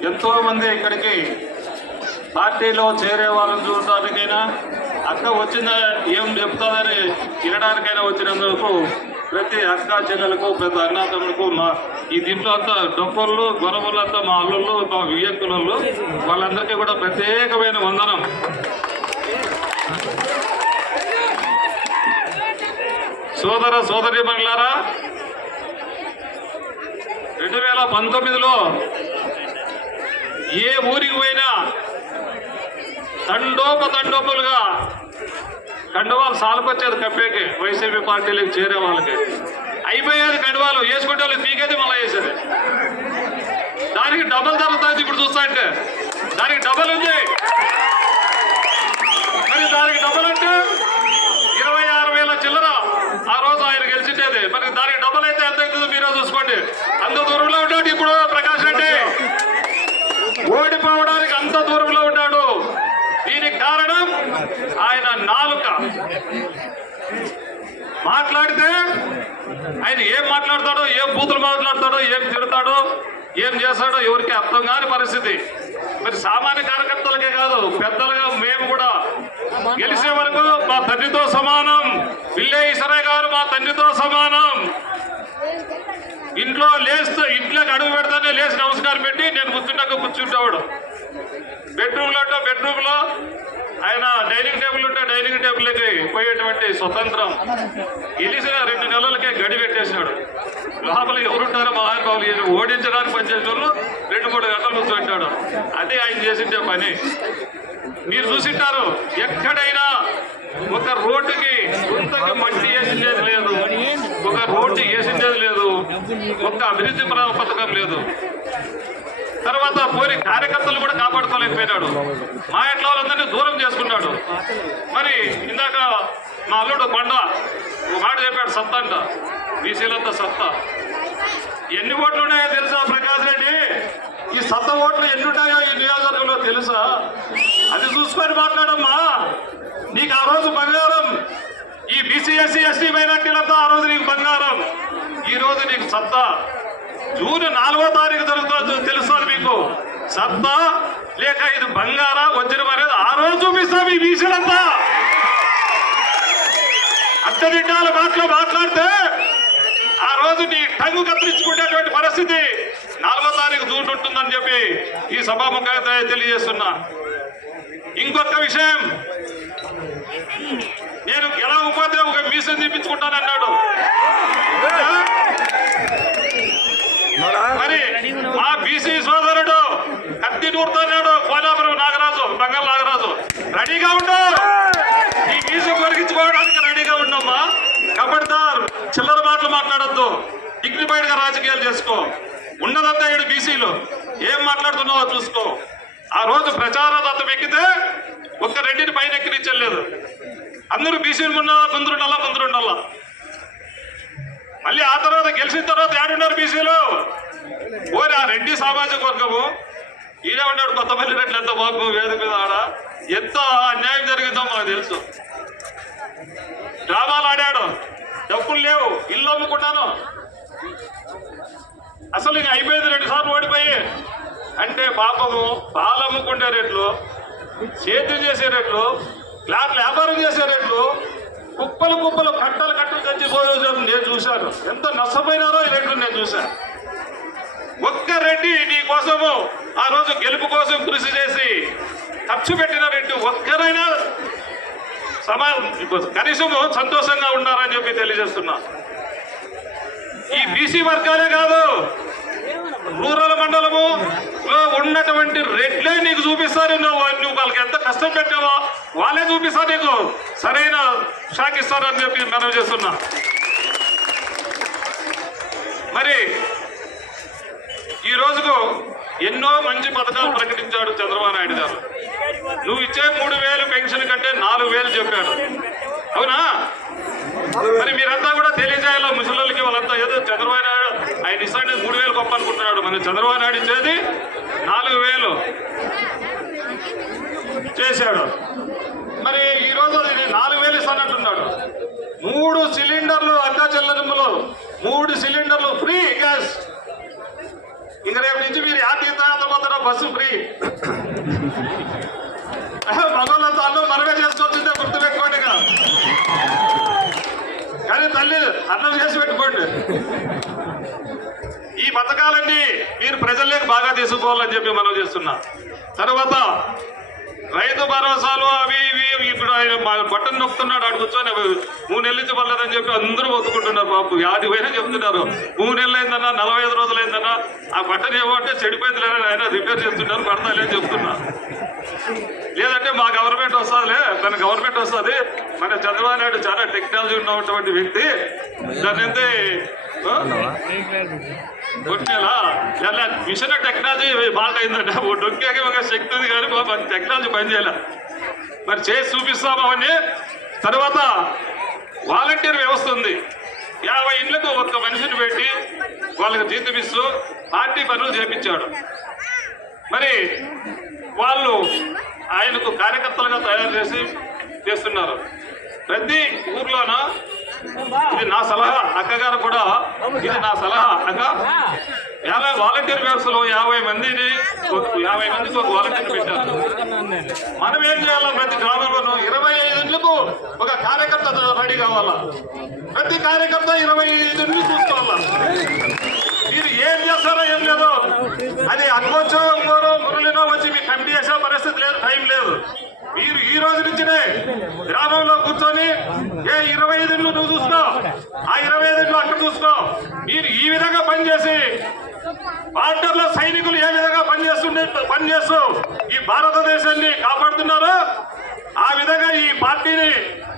ఎంతో మంది ఇక్కడికి పార్టీలో చేరే వాళ్ళని చూడటానికైనా అక్క వచ్చిన ఏం చెప్తాదని వినడానికైనా వచ్చినందుకు ప్రతి అక్క చెల్లెలకు ప్రతి అన్నాతములకు మా ఈ దీంట్లో అంతా డొప్పర్లు గొరవలు అంతా మా అల్లుళ్ళు మా వియ్యంకులు వాళ్ళందరికీ కూడా ప్రత్యేకమైన వందనం. సోదర సోదరి మహిళారా రెండు వేల పంతొమ్మిదిలో ఏ ఊరికి పోయినా తండోపతండోపులుగా కండువాలు సాలుకొచ్చేది కప్పేకి. వైసీపీ పార్టీలకు చేరే వాళ్ళకి. అయిపోయేది కండువాలు వేసుకుంటే వాళ్ళు పీకేది మళ్ళీ వేసేది. దానికి డబల్ జరుగుతుంది ఇప్పుడు చూస్తా అంటే దానికి డబల్ ఉంది. మరి దానికి డబల్ అంటే ఇరవై ఆరు వేల చిల్లర ఆ రోజు ఆయన గెలిచిండేది మరి దానికి డబల్ అయితే ఎంత అవుతుందో మీరే చూసుకోండి అంత దూరంలో ఉన్నాడు ఇప్పుడు ప్రకాష్ రెడ్డి ఓడిపోవడానికి అంత దూరంలో ఉన్నాడు దీనికి కారణం ఆయన నాలుక. మాట్లాడితే ఆయన ఏం మాట్లాడతాడో ఏం బూతులు మాట్లాడతాడో ఏం తిడతాడో ఏం చేస్తాడో ఎవరికి అర్థం కాని పరిస్థితి. మరి సామాన్య కార్యకర్తలకే కాదు పెద్దలుగా మేము కూడా గెలిచే వరకు మా తండ్రితో సమానం. విల్లేశ్వరయ్య గారు మా తండ్రితో సమానం. ఇంట్లో లేస్తూ ఇంట్లోకి అడుగు పెడతానే లేచి నమస్కారం పెట్టి నేను కూర్చున్నాక కూర్చుంటేవాడు బెడ్రూమ్లో బెడ్రూమ్లో ఆయన డైనింగ్ టేబుల్ ఉంటే డైనింగ్ టేబుల్కి పోయేటువంటి స్వతంత్రం. గెలిచిన రెండు నెలలకే గడి పెట్టేసినాడు లోపల ఎవరుంటారో మహానుభావులు ఈయన ఓడించడానికి పనిచేసిన వాళ్ళు రెండు మూడు గంటలు కూర్చుంటాడు అదే ఆయన చేసిండే పని. మీరు చూసింటారు ఎక్కడైనా ఒక రోడ్డుకి గుంతకి మట్టి వేసిండేది లేదు. ఒక రోడ్డు వేసిండేది లేదు. ఒక అభివృద్ధి పథకం లేదు. తర్వాత పోని కార్యకర్తలు కూడా కాపాడుకోలేకపోయినాడు. మా ఇంట్లో వాళ్ళందరినీ దూరం చేసుకున్నాడు. మరి ఇందాక మా అల్లుడు కొండ ఒక మాట చెప్పాడు సత్తా అంట బీసీలంతా సత్తా. ఎన్ని ఓట్లు ఉన్నాయో తెలుసా ప్రకాష్ రెడ్డి? ఈ సత్త ఓట్లు ఎన్ని ఉన్నాయో ఈ నియోజకవర్గంలో తెలుసా? అది చూసుకొని మాట్లాడమ్మా. నీకు ఆ రోజు బంగారం. ఈ బీసీ ఎస్సీ ఎస్టీ మైనార్టీలంతా ఆ రోజు నీకు బంగారం. ఈ రోజు నీకు సత్తా. జూన్ నాలుగో తారీఖు జరుగుతుంది తెలుస్తుంది మీకు? సత్తా లేక ఇది బంగారా వజ్రం అనేది ఆ రోజు చూపిస్తాం ఈ బీసీలంతా అత్తదిడ్డాల మాటలో మాట్లాడితే ఆ రోజు నీ టంగు కత్తిరించుకునేటువంటి పరిస్థితి నాలుగో తారీఖు జూన్ ఉంటుందని చెప్పి ఈ సభాముఖంగా తెలియజేస్తున్నా. ఇంకొక విషయం నేను ఎలా ఒక మీసం తీపించుకుంటానన్నాడు? మరి మా బీసీ సోదరుడు కత్తి నూరుతున్నాడు కోలాపురం నాగరాజు బంగారు నాగరాజు. రెడీగా ఉండవు ఈ బీసీ కొరిగించుకోవడానికి రెడీగా ఉండమ్మా. కబడ్దార్ చిల్లర మాటలు మాట్లాడద్దు. డిగ్నిఫైడ్గా రాజకీయాలు చేసుకో. ఉన్నదంతా ఏడు బీసీలు. ఏం మాట్లాడుతున్నావో చూసుకో. ఆ రోజు ప్రచార దత్తం ఎక్కితే ఒక్క రెడ్డిని పైన ఎక్కినిచ్చలేదు. అందరూ బీసీలు ముందు ముందుండాలా ముందుండాలా మళ్ళీ ఆ తర్వాత గెలిచిన తర్వాత ఏడు రెడ్డి సామాజిక వర్గము. ఈయన ఉన్నాడు కొత్తపల్లి రెడ్లు ఎంత బాగు వేదిక మీద ఆడ. ఎంత అన్యాయం జరిగిందో మాకు తెలుసు. డ్రామాలు ఆడాడు. డబ్బులు లేవు. ఇల్లు అమ్ముకున్నాను. అసలు ఇంక అయిపోయింది రెండు సార్లు ఓడిపోయి. అంటే పాపము పాలు అమ్ముకుంటే రేట్లు సేద్యం చేసే రేట్లు క్లాత్ వ్యాపారం చేసే రేట్లు కుప్పలు కుప్పలు కట్టలు కట్టలు చచ్చిపోయే నేను చూశాను. ఎంత నష్టపోయినారో ఈ రేట్లు నేను చూశాను. ఒక్క రెడ్డి నీ కోసము ఆ రోజు గెలుపు కోసం కృషి చేసి ఖర్చు పెట్టిన రెడ్డి ఒక్కరైనా సమా కనీసము సంతోషంగా ఉన్నారని చెప్పి తెలియజేస్తున్నా. ఈ బీసీ వర్గాలే కాదు రూరల్ మండలము లో ఉన్నటువంటి రెడ్లే నీకు చూపిస్తారు. నువ్వు నువ్వు వాళ్ళకి ఎంత కష్టం పెట్టావో వాళ్ళే చూపిస్తారు నీకు. సరైన షాక్ ఇస్తారని చెప్పి మనం చేస్తున్నా. మరి ఈ రోజుకు ఎన్నో మంచి పథకాలు ప్రకటించాడు చంద్రబాబు నాయుడు గారు. నువ్వు ఇచ్చే మూడు వేలు పెన్షన్ కంటే నాలుగు వేలు చెప్పాడు. అవునా? మరి మీరంతా కూడా తెలియజేయాలి ముసలికి వాళ్ళంతా ఏదో చంద్రబాబు నాయుడు ఆయన ఇస్తాడు మూడు వేలు గొప్ప అనుకుంటున్నాడు. మన చంద్రబాబు నాయుడు ఇచ్చేది నాలుగు వేలు. చేశాడు. మరి ఈ రోజు అది నాలుగు వేలు ఇస్తానంటున్నాడు. మూడు సిలిండర్లు అక్క చెల్లెమ్మలు మూడు సిలిండర్లు ఫ్రీ గ్యాస్. ఇంక రేపు నుంచి మీరు యా తీర్థయాత్ర పోతారో బస్సు ఫ్రీ. మగవాళ్ళంతా అన్నం మనమే చేసుకోవాల్సిందే గుర్తుపెట్టుకోండి కదా కానీ తల్లి అన్నం చేసి పెట్టుకోండి. ఈ పథకాలన్నీ మీరు ప్రజల్లోకి బాగా తీసుకోవాలని చెప్పి మనం చేస్తున్నా. తర్వాత రైతు భరోసాలు అవి ఇవి. ఇప్పుడు ఆయన మా బట్టన్ నొక్కుతున్నాడు ఆడు కూర్చొని మూడు నెలల నుంచి పర్లేదని చెప్పి అందరూ ఒత్తుకుంటున్నారు బాబు. యాది పోయినా చెప్తున్నారు. మూడు నెలలు అయిందన్నా నలభై ఐదు రోజులు అయిందన్నా ఆ బట్టన్ ఏమంటే చెడిపోయింది లేదని ఆయన రిపేర్ చేస్తున్నారు పడతాలే చెప్తున్నా. లేదంటే మా గవర్నమెంట్ వస్తుందిలే మన గవర్నమెంట్ వస్తుంది. మన చంద్రబాబు నాయుడు చాలా టెక్నాలజీ ఉన్నటువంటి వ్యక్తి. దాని అయితే ఆ? కొట్టేలా మిషన్ టెక్నాలజీ బాగా అయిందంట ఓ డొక్కేకి ఒక శక్తి ఉంది కానీ మరి టెక్నాలజీ పనిచేయాల మరి చేసి చూపిస్తాం అవన్నీ తర్వాత వాలంటీర్ వ్యవస్థ ఉంది. యాభై ఇండ్లకు ఒక్క మనిషిని పెట్టి వాళ్ళకి జీతం ఇస్తూ పార్టీ పనులు చేపించాడు. మరి వాళ్ళు ఆయనకు కార్యకర్తలుగా తయారు చేసి చేస్తున్నారు. ప్రతి ఊర్లోనూ ఇది నా సలహా అక్కగారు కూడా. ఇది నా సలహా అక్క. యాభై వాలంటీర్ వ్యవస్థలో యాభై మందిని ఒక- యాభై మందికి ఒక వాలంటీర్ పెట్టారు. మనం ఏం చేయాలా ప్రతి గ్రామంలోనూ? ఇరవై ఐదులకు ఒక కార్యకర్త రెడీ కావాలా? ప్రతి కార్యకర్త ఇరవై ఐదుని చూసుకోవాలా? మీరు ఏం చేస్తారో ఏం లేదో? అది అనుకోవచ్చో ఇంకోరో మురళినో వచ్చి మీకు కమిటీ చేసే పరిస్థితి లేదు టైం లేదు. ఈ రోజు నుంచినే గ్రామంలో కూర్చొని ఏ ఇరవై ఐదు నువ్వు చూసుకో ఆ ఇరవై ఐదులో అక్కడ చూసుకో మీరు ఈ విధంగా పనిచేసి పార్టీలో సైనికులు ఏ విధంగా పనిచేస్తుండే పనిచేస్తూ ఈ భారతదేశాన్ని కాపాడుతున్నారో ఆ విధంగా ఈ పార్టీని